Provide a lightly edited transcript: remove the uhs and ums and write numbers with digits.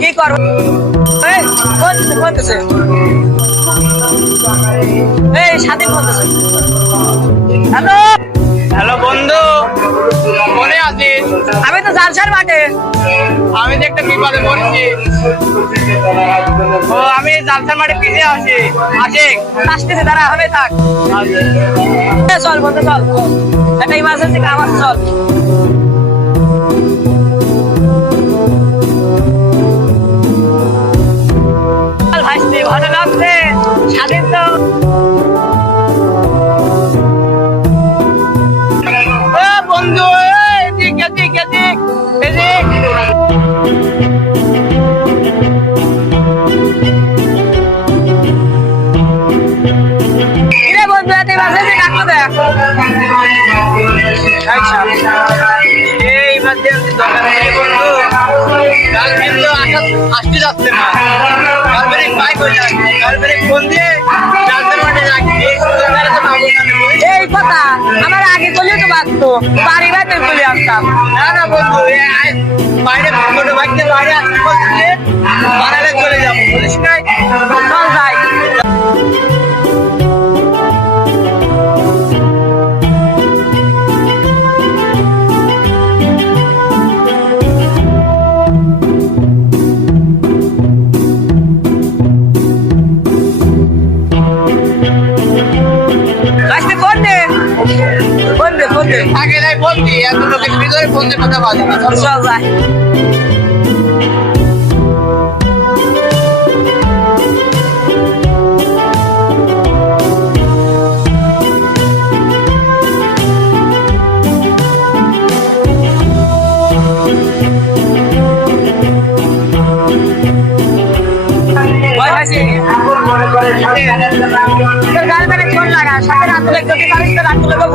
কি করবো বলতেছে এই স্বাধীন বলতেছে। হ্যালো হ্যালো বন্ধু, মনে আছিস? আমি তো জালসার মাঠে। আমি তো একটা বিপদে পড়েছি। ও আমি জালসার মাঠে পিছিয়ে আছি। আশিক আসতেছে, দাঁড়া, হবে থাক। চল বন্ধু চল, একটা ইমার্জেন্সি কাম আছে, চল। ভাসতে ভালো লাগছে, স্বাধীন তো। বন্ধু, এদিক এদিক এদিক এদিক। কিরে বন্ধু, একটা ইমার্জেন্সি কাম দেখ। এই ইমার্জেন্সি দরকার নেই বন্ধু। গার্লফ্রেন্ড তো আসতে যাচ্ছে না। গার্লফ্রেন্ড বাইক হয়ে যায়, গার্লফ্রেন্ড ফোন দিয়ে গার্লফ্রেন্ড মাঠে রাখি। এই সুযোগের জন্য এই কথা আমার আগে করলেও তো বাঁচতো, বাড়ি বাড়িতে চলে আসতাম। না না বন্ধু, বাইরে ছোট বাইকতে বাইরে আসতে বলছে, বানালে চলে যাবো, বলিস নাই? চল যাই। আগে নাই বলছি, এত লোকের ভিতরে ফোন দিয়ে কথা বাজে না। চল যাই। গাড়ি ফোন লাগা, সাথে রাত লাগবে,